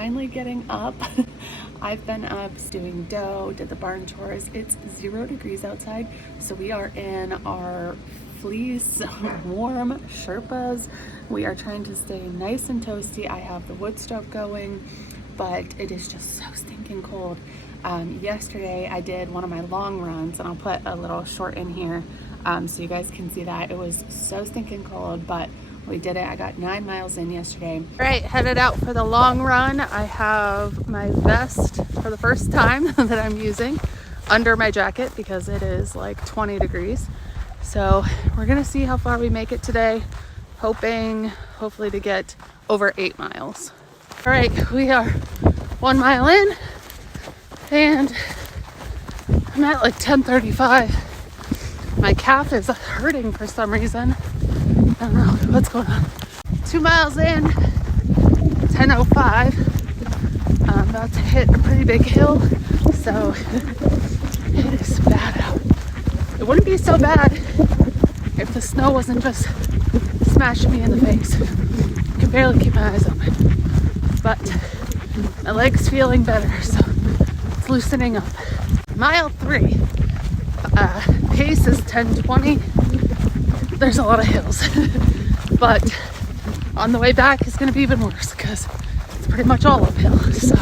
finally getting up. I've been up doing dough, did the barn chores. It's 0 degrees outside, so we are in our fleece warm Sherpas. We are trying to stay nice and toasty. I have the wood stove going, but it is just so stinking cold. Yesterday I did one of my long runs, and I'll put a little short in here so you guys can see that. It was so stinking cold, but we did it. I got 9 miles in yesterday. All right, headed out for the long run. I have my vest for the first time that I'm using under my jacket because it is like 20 degrees. So we're gonna see how far we make it today, hopefully to get over 8 miles. All right, we are 1 mile in and I'm at like 10:35. My calf is hurting for some reason. I don't know what's going on. 2 miles in, 10:05. I'm about to hit a pretty big hill, so it is bad out. It wouldn't be so bad if the snow wasn't just smashing me in the face. I can barely keep my eyes open, but my leg's feeling better, so it's loosening up. Mile 3, pace is 10:20. There's a lot of hills, but on the way back it's going to be even worse because it's pretty much all uphill. So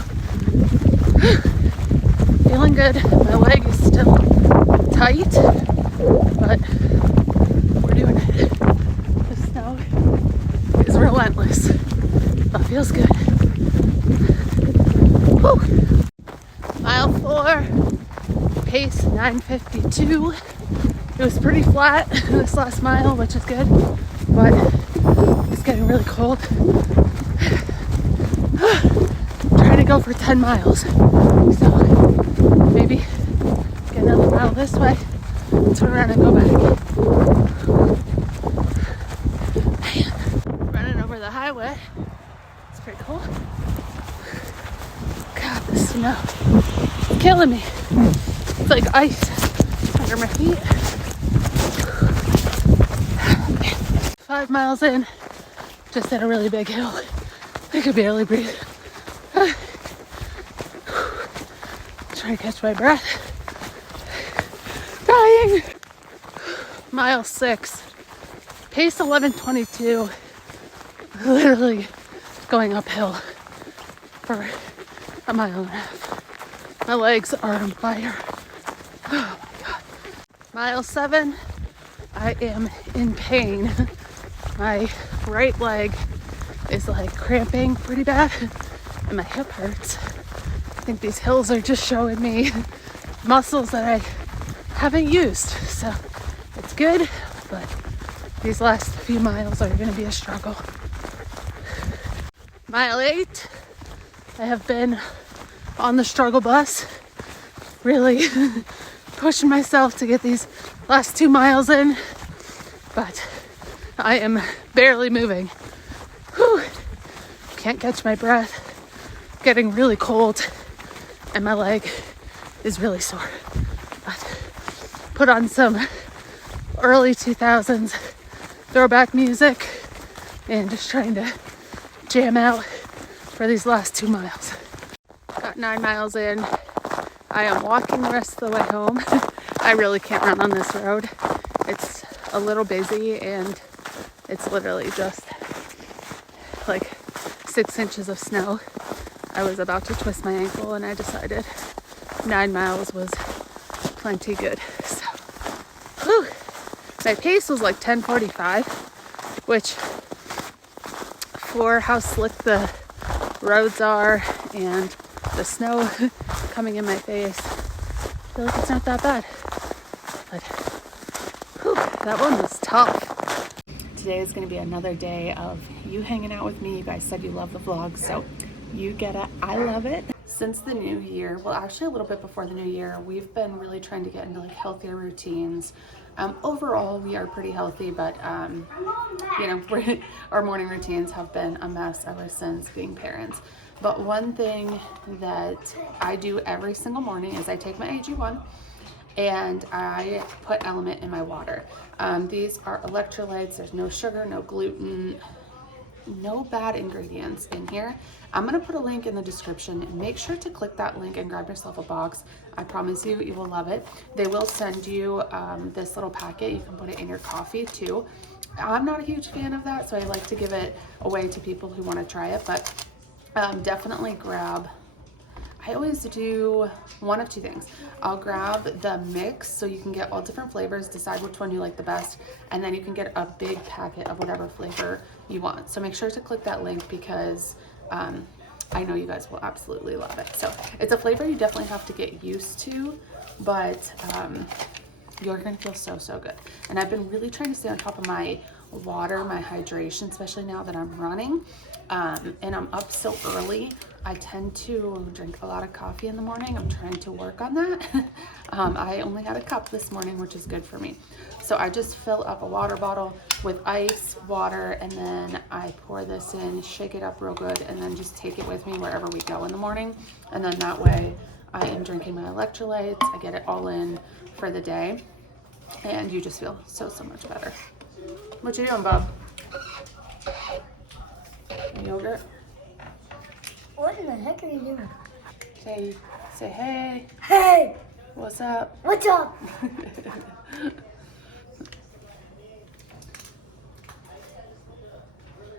feeling good. My leg is still tight, but we're doing it. The snow is relentless, but feels good. Whew. Mile 4, pace 9:52. It was pretty flat this last mile, which is good, but it's getting really cold. Trying to go for 10 miles. So maybe get another mile this way, turn around and go back. Man, running over the highway. It's pretty cool. God, the snow is killing me. It's like ice under my feet. 5 miles in, just at a really big hill. I could barely breathe. Trying to catch my breath. Dying. Mile 6, pace 11:22. Literally going uphill for a mile and a half. My legs are on fire. Oh my God. Mile 7, I am in pain. My right leg is like cramping pretty bad and my hip hurts. I think these hills are just showing me muscles that I haven't used. So it's good, but these last few miles are going to be a struggle. Mile 8, I have been on the struggle bus, really pushing myself to get these last 2 miles in, but I am barely moving. Whew. Can't catch my breath. Getting really cold, and my leg is really sore. But put on some early 2000s throwback music and just trying to jam out for these last 2 miles. Got 9 miles in. I am walking the rest of the way home. I really can't run on this road. It's a little busy and it's literally just like 6 inches of snow. I was about to twist my ankle and I decided 9 miles was plenty good. So, whew. My pace was like 10:45, which for how slick the roads are and the snow coming in my face, I feel like it's not that bad. But whew, that one was tough. Today is going to be another day of you hanging out with me. You guys said you love the vlog, so you get it. I love it. Since the new year, well, actually a little bit before the new year, we've been really trying to get into like healthier routines. Overall, we are pretty healthy, but you know, our morning routines have been a mess ever since being parents. But one thing that I do every single morning is I take my AG1 and I put Element in my water. These are electrolytes. There's no sugar, no gluten, no bad ingredients in here. I'm gonna put a link in the description. Make sure to click that link and grab yourself a box. I promise you, you will love it. They will send you this little packet. You can put it in your coffee too. I'm not a huge fan of that, so I like to give it away to people who want to try it, but definitely grab. I always do one of two things. I'll grab the mix so you can get all different flavors, decide which one you like the best, and then you can get a big packet of whatever flavor you want. So make sure to click that link because I know you guys will absolutely love it. So it's a flavor you definitely have to get used to, but you're gonna feel so good. And I've been really trying to stay on top of my water, my hydration, especially now that I'm running and I'm up so early. I tend to drink a lot of coffee in the morning. I'm trying to work on that. I only had a cup this morning, which is good for me. So I just fill up a water bottle with ice, water, and then I pour this in, shake it up real good, and then just take it with me wherever we go in the morning. And then that way I am drinking my electrolytes. I get it all in for the day, and you just feel so much better. What you doing, Bob? Yogurt? What in the heck are you doing? Say hey. Hey! What's up? What's up?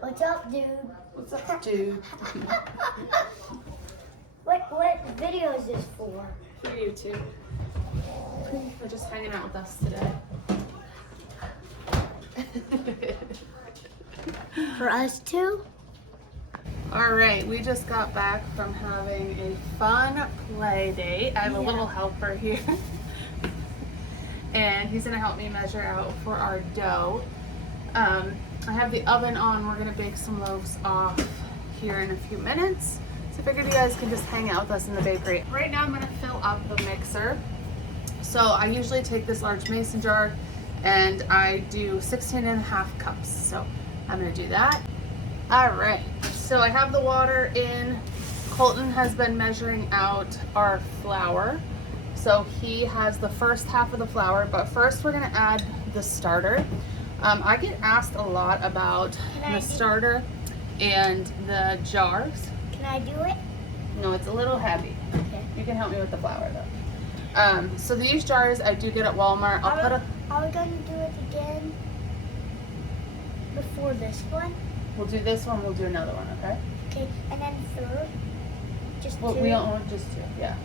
What's up, dude? What's up, dude? What video is this for? For YouTube. We're just hanging out with us today. For us too? All right, we just got back from having a fun play date. I have a little helper here. And he's gonna help me measure out for our dough. I have the oven on. We're gonna bake some loaves off here in a few minutes. So I figured you guys can just hang out with us in the bakery. Right now I'm gonna fill up the mixer. So I usually take this large mason jar and I do 16.5 cups. So I'm gonna do that. All right, so I have the water in. Colton has been measuring out our flour. So he has the first half of the flour, but first we're gonna add the starter. I get asked a lot about the starter and the jars. Can I do it? No, it's a little heavy. Okay. You can help me with the flour though. So these jars I do get at Walmart. Are we going to do it again before this one? We'll do this one, we'll do another one, okay? Okay, and then third? Just Well, two? we don't want just two, yeah.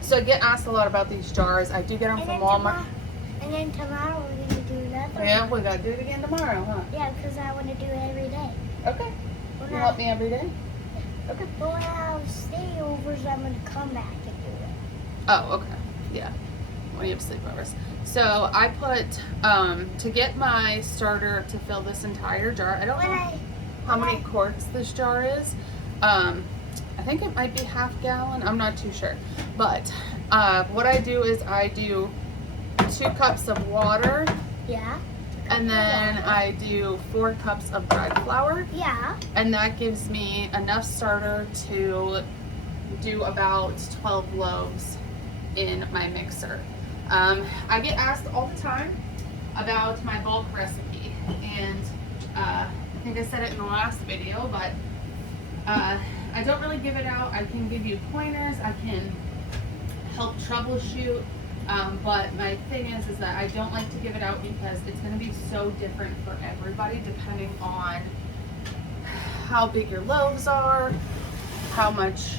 So I get asked a lot about these jars. I do get them from Walmart. And then tomorrow we're going to do another Yeah, one. we gotta do it again tomorrow, huh? Yeah, because I want to do it every day. Okay. You help me every day? Okay. But when I have stayovers, I'm going to come back and do it. Oh, okay. Yeah. When you have sleepovers. So I put, to get my starter to fill this entire jar, I don't know how many quarts this jar is. I think it might be half gallon. I'm not too sure. But what I do is I do 2 cups of water. Yeah. And then I do 4 cups of dried flour. Yeah. And that gives me enough starter to do about 12 loaves in my mixer. I get asked all the time about my bulk recipe, and I think I said it in the last video, but I don't really give it out. I can give you pointers, I can help troubleshoot, but my thing is that I don't like to give it out because it's going to be so different for everybody depending on how big your loaves are, how much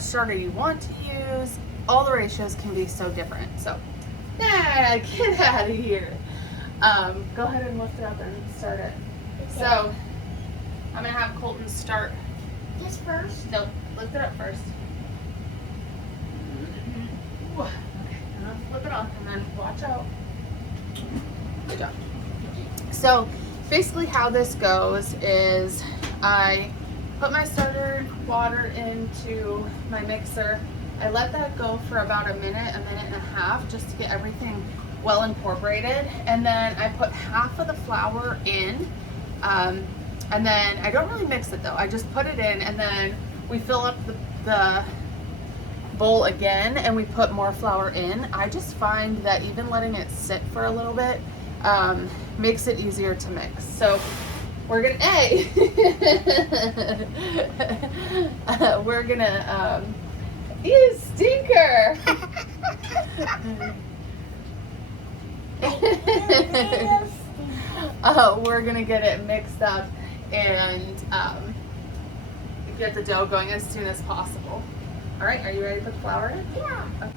starter you want to use. All the ratios can be so different. So, get out of here. Go ahead and lift it up and start it. Okay. So, I'm gonna have Colton start. This first? No, lift it up first. Okay, now flip it off and then watch out. Good job. So, basically how this goes is I put my starter water into my mixer. I let that go for about a minute and a half just to get everything well incorporated. And then I put half of the flour in. And then I don't really mix it though. I just put it in and then we fill up the bowl again and we put more flour in. I just find that even letting it sit for a little bit makes it easier to mix. So we're gonna, we're gonna, you stinker. We're gonna get it mixed up and get the dough going as soon as possible. All right, are you ready to put the flour in? Yeah. Okay.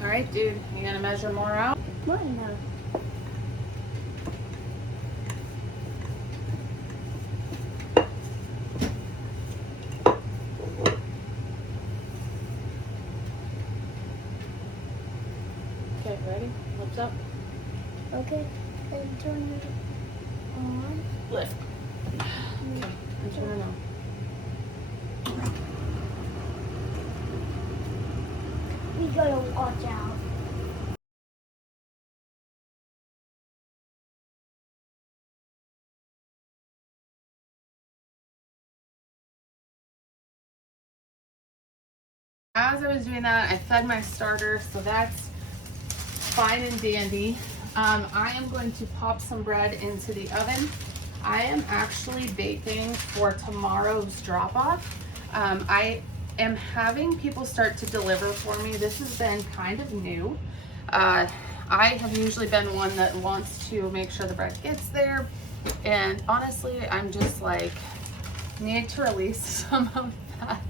All right, dude, you gonna measure more out? What now? Okay, ready? Lips up. Okay, and turn it on. Lift. Okay, and turn it on. We gotta watch out. As I was doing that, I fed my starter, so that's fine and dandy. I am going to pop some bread into the oven. I am actually baking for tomorrow's drop-off. I am having people start to deliver for me. This has been kind of new. I have usually been one that wants to make sure the bread gets there. And honestly, I'm just like, need to release some of that.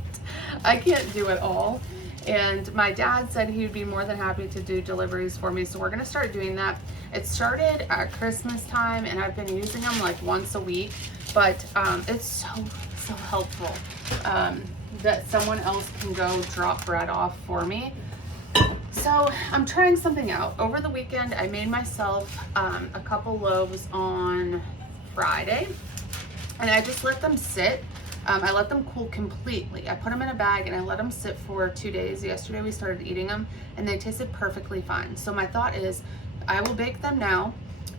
I can't do it all. And my dad said he would be more than happy to do deliveries for me. So we're gonna start doing that. It started at Christmas time and I've been using them like once a week, but it's so helpful that someone else can go drop bread off for me. So I'm trying something out. Over the weekend, I made myself a couple loaves on Friday and I just let them sit. I let them cool completely. I put them in a bag and I let them sit for 2 days. Yesterday we started eating them and they tasted perfectly fine. So my thought is I will bake them now.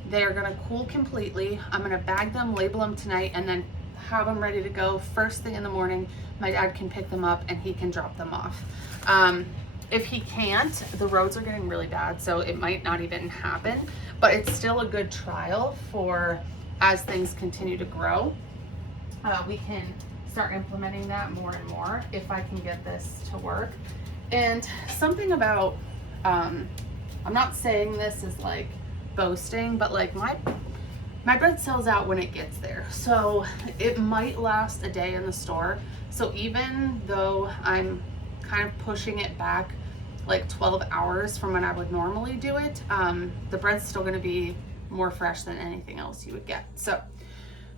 They are gonna cool completely. I'm gonna bag them, label them tonight, and then have them ready to go first thing in the morning. My dad can pick them up and he can drop them off. If he can't, the roads are getting really bad, so it might not even happen, but it's still a good trial for as things continue to grow. We can start implementing that more and more if I can get this to work. And something about, I'm not saying this is like boasting, but like my bread sells out when it gets there. So it might last a day in the store. So even though I'm kind of pushing it back like 12 hours from when I would normally do it, the bread's still gonna be more fresh than anything else you would get. So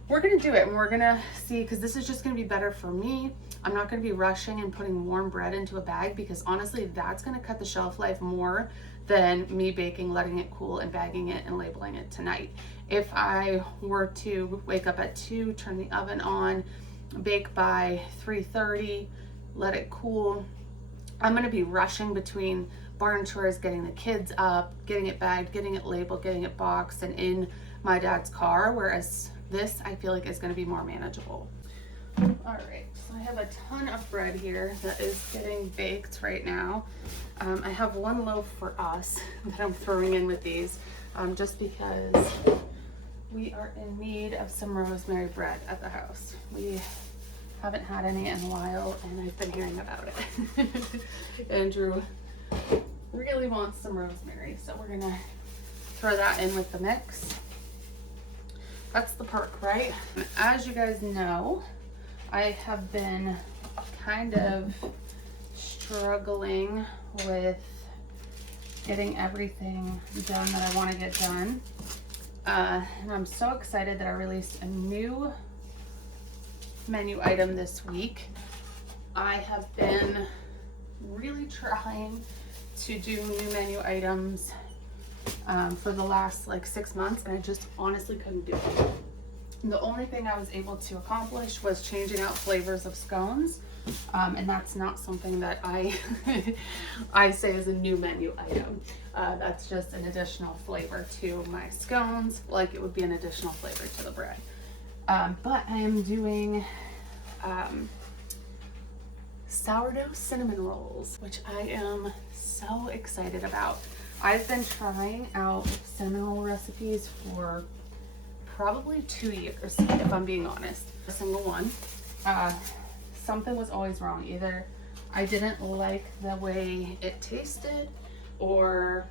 we're gonna do it and we're gonna see, because this is just gonna be better for me. I'm not gonna be rushing and putting warm bread into a bag because honestly, that's gonna cut the shelf life more than me baking, letting it cool and bagging it and labeling it tonight. If I were to wake up at 2, turn the oven on, bake by 3:30, let it cool, I'm gonna be rushing between barn chores, getting the kids up, getting it bagged, getting it labeled, getting it boxed and in my dad's car, whereas this I feel like is going to be more manageable. All right, so I have a ton of bread here that is getting baked right now. I have one loaf for us that I'm throwing in with these just because we are in need of some rosemary bread at the house. We haven't had any in a while and I've been hearing about it. Andrew really wants some rosemary, so we're gonna throw that in with the mix. That's the perk, right? As you guys know, I have been kind of struggling with getting everything done that I want to get done. And I'm so excited that I released a new menu item this week. I have been really trying to do new menu items for the last like 6 months and I just honestly couldn't do it. And the only thing I was able to accomplish was changing out flavors of scones, and that's not something that I I say is a new menu item. That's just an additional flavor to my scones, like it would be an additional flavor to the bread. But I am doing sourdough cinnamon rolls, which I am so excited about. I've been trying out cinnamon roll recipes for probably 2 years, if I'm being honest. A single one. Something was always wrong. Either I didn't like the way it tasted, or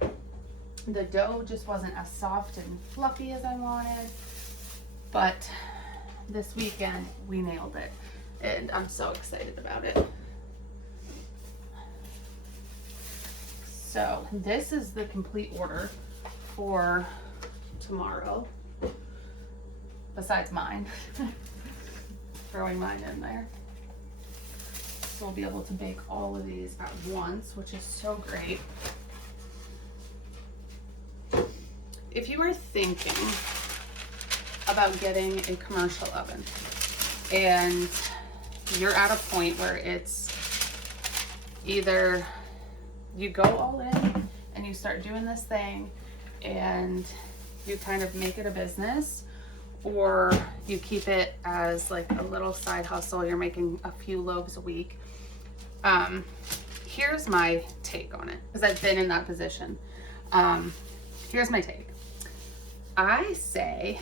the dough just wasn't as soft and fluffy as I wanted. But this weekend we nailed it, and I'm so excited about it. So this is the complete order for tomorrow, besides mine. Throwing mine in there. So we'll be able to bake all of these at once, which is so great. If you are thinking about getting a commercial oven and you're at a point where it's either you go all in and you start doing this thing and you kind of make it a business, or you keep it as like a little side hustle, you're making a few loaves a week. Here's my take on it, because I've been in that position. Here's my take. I say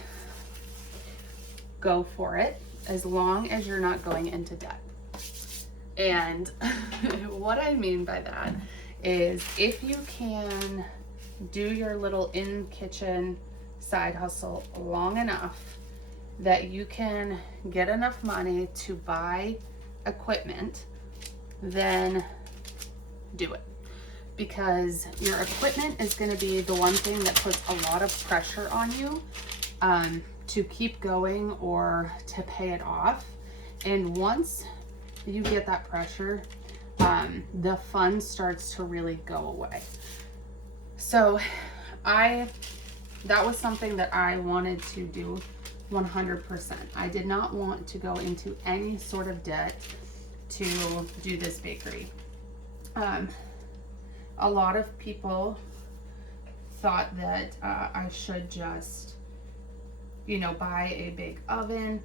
go for it as long as you're not going into debt. And what I mean by that is, if you can do your little in-kitchen side hustle long enough that you can get enough money to buy equipment, then do it. Because your equipment is going to be the one thing that puts a lot of pressure on you to keep going or to pay it off. And once you get that pressure, the fun starts to really go away. So that was something that I wanted to do 100%. I did not want to go into any sort of debt to do this bakery. A lot of people thought that I should just, buy a big oven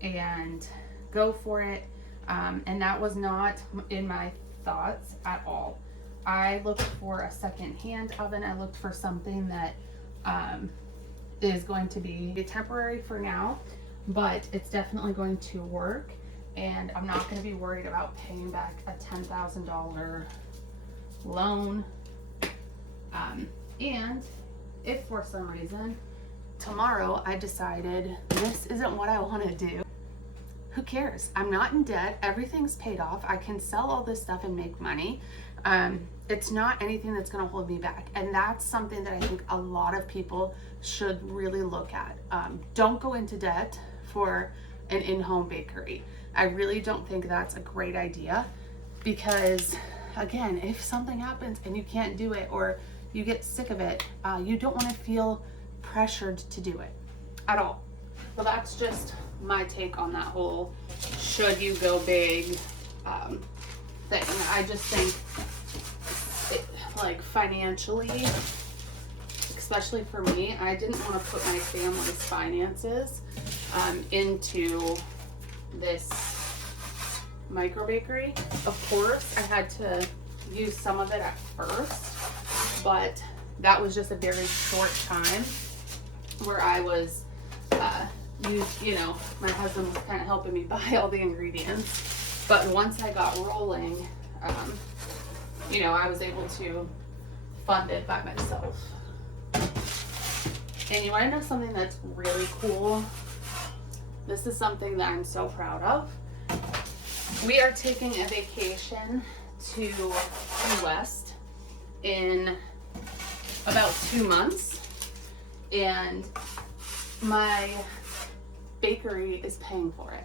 and go for it. And that was not in my thoughts at all. I looked for a second-hand oven. I looked for something that is going to be temporary for now, but it's definitely going to work. And I'm not going to be worried about paying back a $10,000 loan. And if for some reason tomorrow I decided this isn't what I want to do, who cares? I'm not in debt. Everything's paid off. I can sell all this stuff and make money. It's not anything that's going to hold me back. And that's something that I think a lot of people should really look at. Don't go into debt for an in-home bakery. I really don't think that's a great idea, because again, if something happens and you can't do it, or you get sick of it, you don't want to feel pressured to do it at all. Well, that's just my take on that whole should you go big thing. I just think like financially, especially for me, I didn't want to put my family's finances into this microbakery. Of course, I had to use some of it at first, but that was just a very short time where I was my husband was kind of helping me buy all the ingredients. But once I got rolling, I was able to fund it by myself. And you want to know something that's really cool? This is something that I'm so proud of. We are taking a vacation to Key West in about 2 months, and my bakery is paying for it.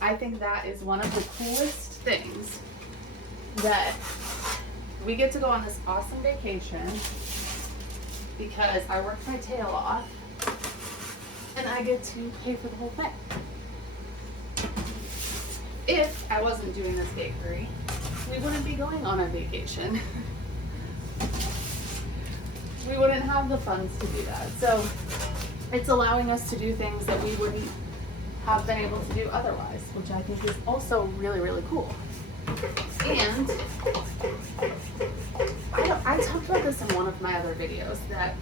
I think that is one of the coolest things, that we get to go on this awesome vacation because I worked my tail off and I get to pay for the whole thing. If I wasn't doing this bakery, we wouldn't be going on a vacation. We wouldn't have the funds to do that. So it's allowing us to do things that we wouldn't have been able to do otherwise, which I think is also really, really cool. And I talked about this in one of my other videos, that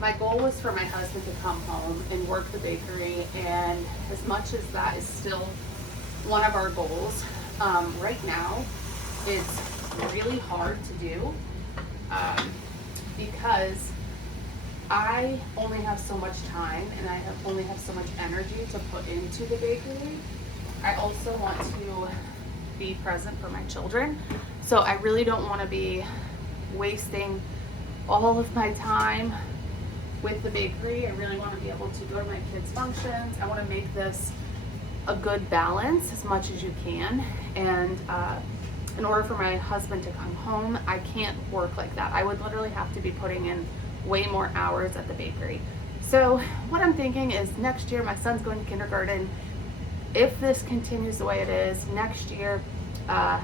my goal was for my husband to come home and work the bakery, and as much as that is still one of our goals, right now it's really hard to do because I only have so much time and I only have so much energy to put into the bakery. I also want to be present for my children, so I really don't want to be wasting all of my time with the bakery. I really want to be able to go to my kids' functions. I want to make this a good balance as much as you can, and in order for my husband to come home, I can't work like that. I would literally have to be putting in way more hours at the bakery. So what I'm thinking is next year, my son's going to kindergarten. If this continues the way it is, next year,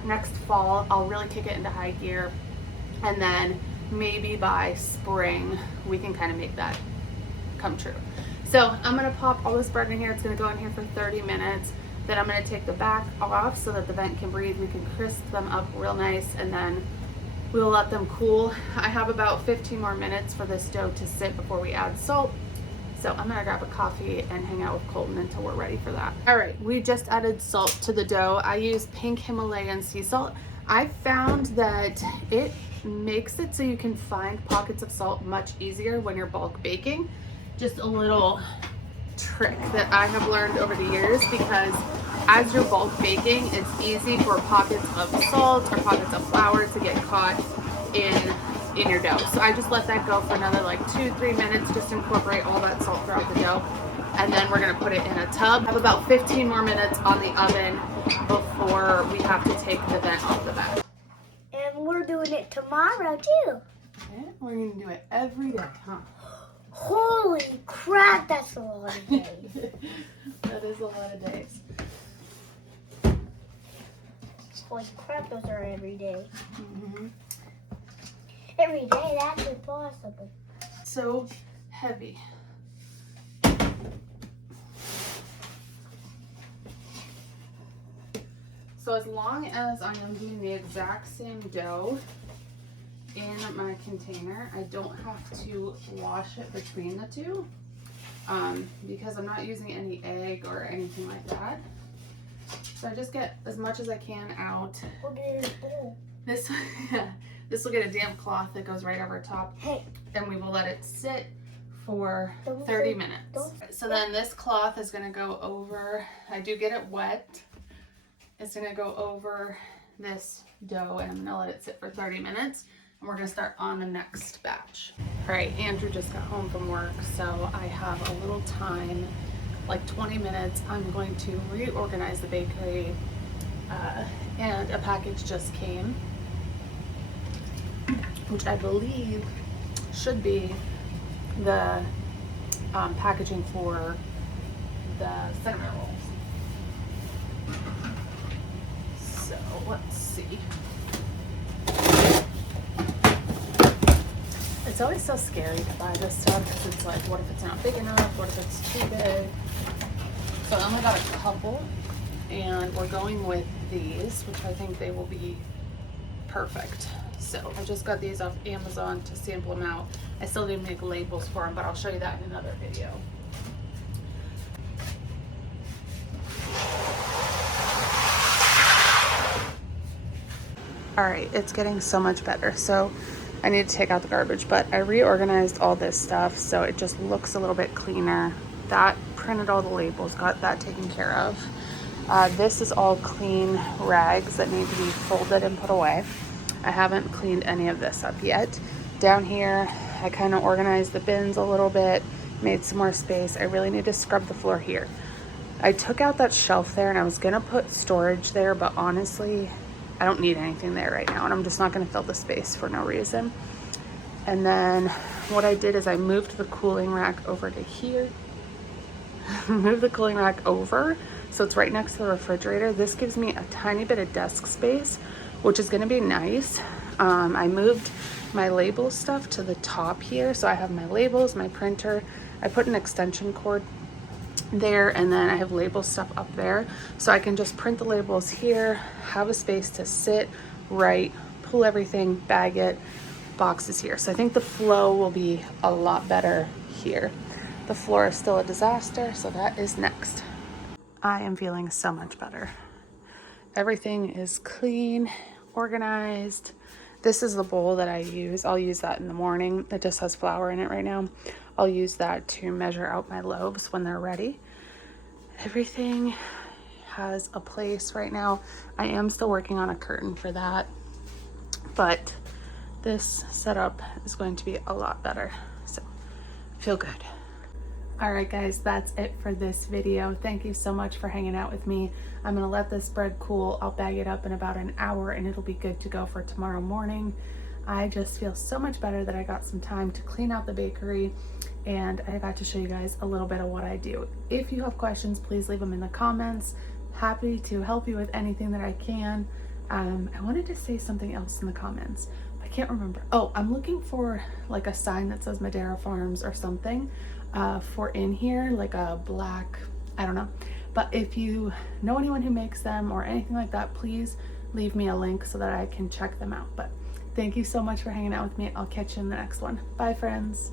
next fall, I'll really kick it into high gear, and then maybe by spring we can kind of make that come true. So I'm gonna pop all this bread in here. It's gonna go in here for 30 minutes. Then I'm gonna take the back off so that the vent can breathe. We can crisp them up real nice, and then we'll let them cool. I have about 15 more minutes for this dough to sit before we add salt. So I'm gonna grab a coffee and hang out with Colton until we're ready for that. All right, we just added salt to the dough. I use pink Himalayan sea salt. I found that it makes it so you can find pockets of salt much easier when you're bulk baking. Just a little trick that I have learned over the years, because as you're bulk baking, it's easy for pockets of salt or pockets of flour to get caught in your dough. So I just let that go for another like 2-3 minutes, just incorporate all that salt throughout the dough, and then we're gonna put it in a tub. I have about 15 more minutes on the oven before we have to take the vent off the back. And we're doing it tomorrow too. Yeah, we're gonna do it every day, huh? Holy crap, that's a lot of days. That is a lot of days. Holy crap, those are every day. Mm-hmm. Every day, that's impossible. So heavy. So as long as I am doing the exact same dough in my container, I don't have to wash it between the two, because I'm not using any egg or anything like that. So I just get as much as I can out. This this will get a damp cloth that goes right over top, and we will let it sit for 30 minutes. So then this cloth is gonna go over, I do get it wet, it's gonna go over this dough, and I'm gonna let it sit for 30 minutes, and we're gonna start on the next batch. All right, Andrew just got home from work, so I have a little time, like 20 minutes. I'm going to reorganize the bakery, and a package just came, which I believe should be the packaging for the cinnamon rolls. So let's see. It's always so scary to buy this stuff, because it's like, what if it's not big enough? What if it's too big? So I only got a couple, and we're going with these, which I think they will be perfect. So I just got these off Amazon to sample them out. I still need to make labels for them, but I'll show you that in another video. All right, it's getting so much better. So I need to take out the garbage, but I reorganized all this stuff so it just looks a little bit cleaner. That printed all the labels, got that taken care of. This is all clean rags that need to be folded and put away. I haven't cleaned any of this up yet. Down here, I kind of organized the bins a little bit, made some more space. I really need to scrub the floor here. I took out that shelf there, and I was gonna put storage there, but honestly, I don't need anything there right now, and I'm just not gonna fill the space for no reason. And then what I did is I moved the cooling rack over to here. Move the cooling rack over so it's right next to the refrigerator. This gives me a tiny bit of desk space, which is gonna be nice. I moved my label stuff to the top here, so I have my labels, my printer. I put an extension cord there, and then I have label stuff up there, so I can just print the labels here, have a space to sit, write, pull everything, bag it, boxes here. So I think the flow will be a lot better here. The floor is still a disaster, so that is next. I am feeling so much better. Everything is clean, organized. This is the bowl that I use. I'll use that in the morning. It just has flour in it right now. I'll use that to measure out my loaves when they're ready. Everything has a place right now. I am still working on a curtain for that, but this setup is going to be a lot better. So feel good. All right, guys, that's it for this video. Thank you so much for hanging out with me. I'm gonna let this bread cool. I'll bag it up in about an hour and it'll be good to go for tomorrow morning. I just feel so much better that I got some time to clean out the bakery and I got to show you guys a little bit of what I do. If you have questions, please leave them in the comments. Happy to help you with anything that I can. I wanted to say something else in the comments. I can't remember. Oh, I'm looking for like a sign that says Madera Farms or something for in here, like a black, I don't know. But if you know anyone who makes them or anything like that, please leave me a link so that I can check them out. But thank you so much for hanging out with me. I'll catch you in the next one. Bye, friends.